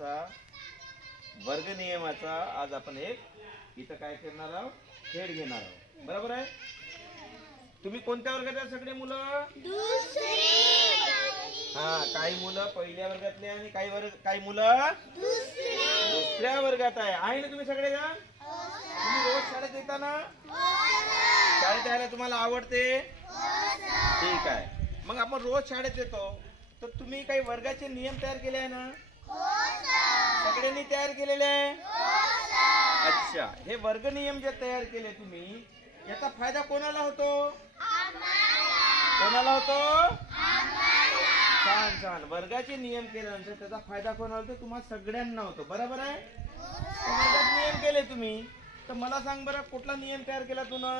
नियमाचा वर्ग नियमाचा आज आपण एक इथं काय करणार आहोत, खेळ घेणार आहोत. बरोबर आहे. तुम्ही कोणत्या वर्गात सगळे मुलं? हा, काही मुलं पहिल्या वर्गातले आणि काही मुलं दुसऱ्या वर्गात आहे ना. तुम्ही सगळे जण तुम्ही रोज शाळेत येता ना? शाळेत यायला तुम्हाला आवडते? ठीक आहे. मग आपण रोज शाळेत येतो तर तुम्ही काही वर्गाचे नियम तयार केले आहे ना? सगळ्यांनी तयार केलेले आहे. अच्छा, हे वर्ग नियम जे तयार केले तुम्ही, याचा फायदा कोणाला होतो? कोणाला होतो? छान छान. वर्गाचे नियम केल्यानंतर त्याचा फायदा कोणाला होतो? तुम्हाला सगळ्यांना होतो. बरोबर आहे. वर्गात नियम केले तुम्ही, तर मला सांग बरं, कुठला नियम तयार केला तू ना?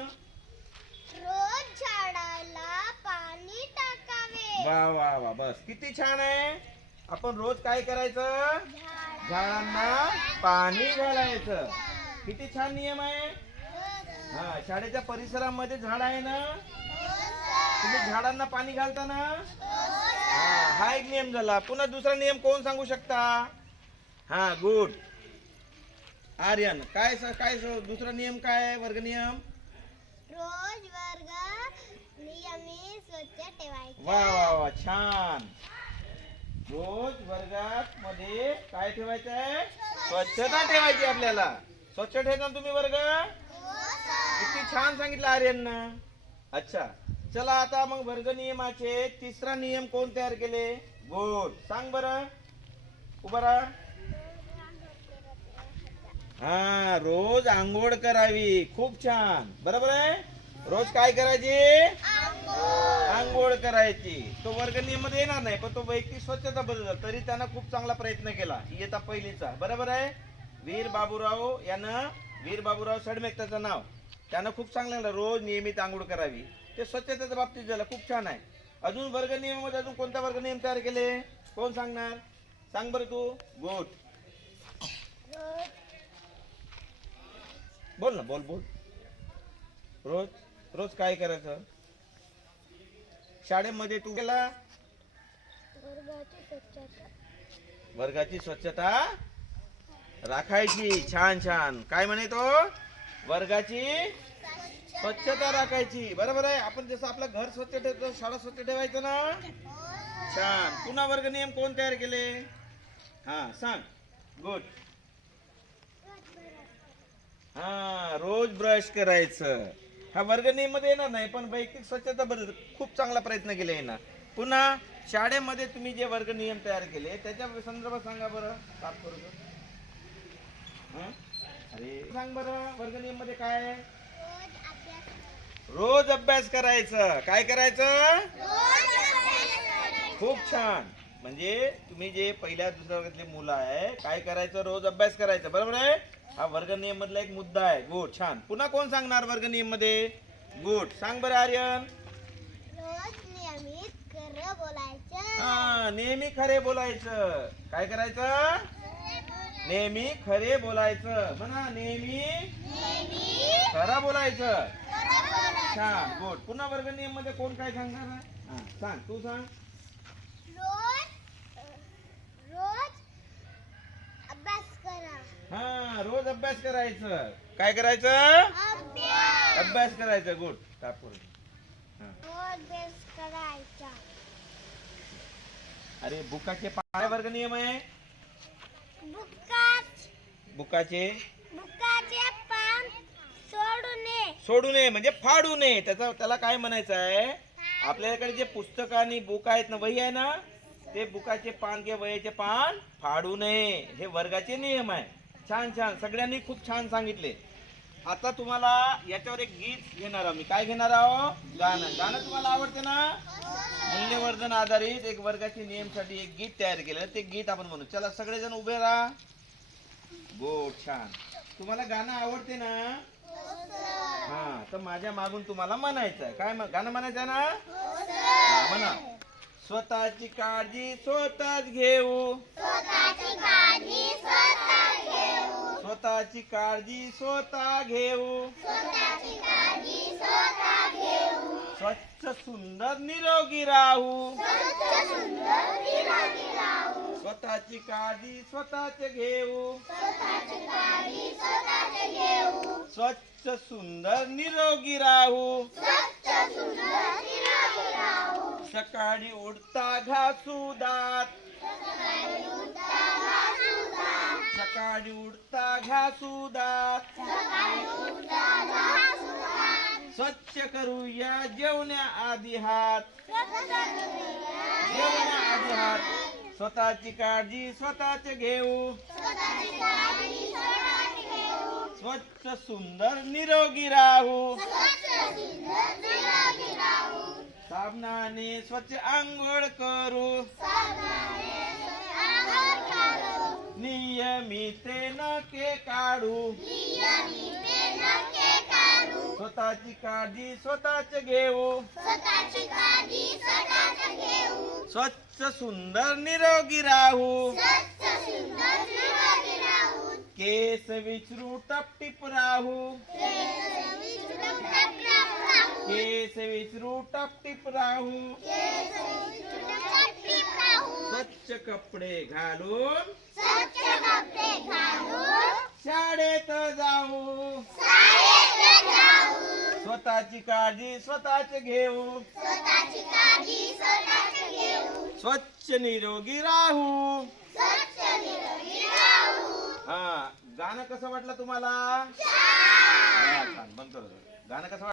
रोज झाडाला पाणी टाकावे. वा वा वा, बस किती छान आहे. आपण रोज काय करायचं? झाडांना पाणी घालायचं. किती छान नियम आहे. हा, शाळेच्या परिसरामध्ये झाड आहे ना? तुम्ही झाडांना पाणी घालता ना? हा एक नियम झाला. पुन्हा दुसरा नियम कोण सांगू शकता? हा, गुड. आर्यन, काय काय दुसरा नियम काय आहे? वर्ग नियम. रोज वर्ग नियमित स्वच्छ ठेवायचे. वा वा वा, छान. रोज वर्गात मध्ये काय ठेवायचं आहे? स्वच्छता ठेवायची आपल्याला. स्वच्छ ठेवता तुम्ही वर्ग? किती छान सांगितलं आर्यननं. अच्छा, चला आता मग वर्ग नियमाचे तिसरा नियम कोण तयार केले? गुड. सांग बरं, उभा राहा. हा, रोज आंघोळ करावी. खूप छान. बरोबर आहे. रोज काय करायची? आंघोळ करायची. तो वर्ग नियम मध्ये येणार नाही, पण तो वैयक्तिक स्वच्छता बदल तरी त्यानं खूप चांगला प्रयत्न केला इयत्ता पहिलीचा. बरोबर आहे. वीर बाबूराव सडमेक त्याचं नाव. त्यानं खूप चांगलं रोज नियमित आंघोळ करावी. ते स्वच्छतेच्या बाबतीत झालं. खूप छान आहे. अजून वर्ग नियमामध्ये अजून कोणता वर्ग नियम तयार केले? कोण सांगणार? सांग बरं तू. गुड. बोल ना, बोल बोल. रोज रोज काय करायचं? शाळेमध्ये तू गेला वर्गाची स्वच्छता राखायची. छान छान. काय म्हणे तो? वर्गाची स्वच्छता राखायची. बरोबर आहे. आपण जसं आपलं घर स्वच्छ ठेवतो, शाळा स्वच्छ ठेवायचं ना? छान. पुन्हा वर्ग नियम कोण तयार केले? हा, सांग. गुड. हा, रोज ब्रश करायचं. हा वर्ग नियम मध्ये येणार नाही, पण वैयक्तिक स्वच्छता बद्दल खूप चांगला प्रयत्न केले आहे ना. पुन्हा शाळेमध्ये तुम्ही जे वर्ग नियम तयार केले त्याच्या संदर्भात सांगा बरं. अरे सांग बरं, वर्ग नियम मध्ये काय आहे? रोज अभ्यास करायचं. काय करायचं? खूप छान. म्हणजे तुम्ही जे पहिल्या दुसऱ्या वर्गातले मुलं आहे, काय करायचं? रोज अभ्यास करायचा. बरोबर आहे. हा वर्ग नियम मधला एक मुद्दा आहे. गुड. छान. पुन्हा कोण सांगणार वर्ग नियम मध्ये? गुड. सांग बरं आर्यन. रोज नियमित खरं बोलायचं. हा, नेहमी खरे बोलायचं. काय करायचं? नेहमी खरे बोलायचं. म्हणा, नेहमी खरं बोलायचं. छान. गुड. पुन्हा वर्ग नियम मध्ये कोण काय सांगणार? हा, सांग. तू सांग. रोज अभ्यास करा. हा, रोज अभ्यास करायचं. काय करायचं? अभ्यास करायचं. गुड. रोज अभ्यास करायचा. अरे, बुकाचे काय वर्ग नियम आहे? बुकाचे पान सोडू नये म्हणजे फाडू नये. त्याला काय म्हणायचं आहे? आपल्याकडे जे पुस्तक आणि बुक आहेत ना, वही आहे ना, ते बुकाचे पान किंवा वहीचे पान फाडू नये. हे वर्गाचे नियम आहे. छान छान. सगळ्यांनी खूप छान सांगितले. आता तुम्हाला याच्यावर एक गीत घेणार आहोत. मी काय घेणार आहोत? गाणं. गाणं तुम्हाला आवडते ना? मूल्यवर्धन आधारित एक वर्गाचे नियमसाठी एक गीत तयार केलं. ते गीत आपण म्हणू. चला सगळेजण उभे राहा. गुड. छान. तुम्हाला गाणं आवडते ना? हा, तर माझ्या मागून तुम्हाला म्हणायचं आहे. काय गाणं म्हणायचं आहे ना? म्हणा. स्वतःची काळजी स्वतःच घेऊ. स्वतःची काळजी स्वतः घेऊ. स्वच्छ सुंदर निरोगी राहू स्वतःची काळजी स्वतःच घेऊ स्वच्छ सुंदर निरोगी राहू सकाळी उठता घासू दात सकाळी उठता घासू दात स्वच्छ करूया जेवण्याआधी हात जेवण्याआधी हात स्वतःची काळजी स्वतःच घेऊ स्वच्छ सुंदर निरोगी राहू साबणाने स्वच्छ आंघोळ करू नियमितेने के काढू स्वतःची काळजी स्वतःच घेऊ स्वच्छ सुंदर निरोगी राहू केस विचरू टपटिप राहू केस विचरू टपटिप राहू स्वच्छ कपडे घालून शाळेत जाऊ स्वतःची काळजी स्वतःच घेऊ स्वच्छ निरोगी राहू हा गाणं कसं वाटलं तुम्हाला? हा, छान बंद करू गाणं कसं वाटलं?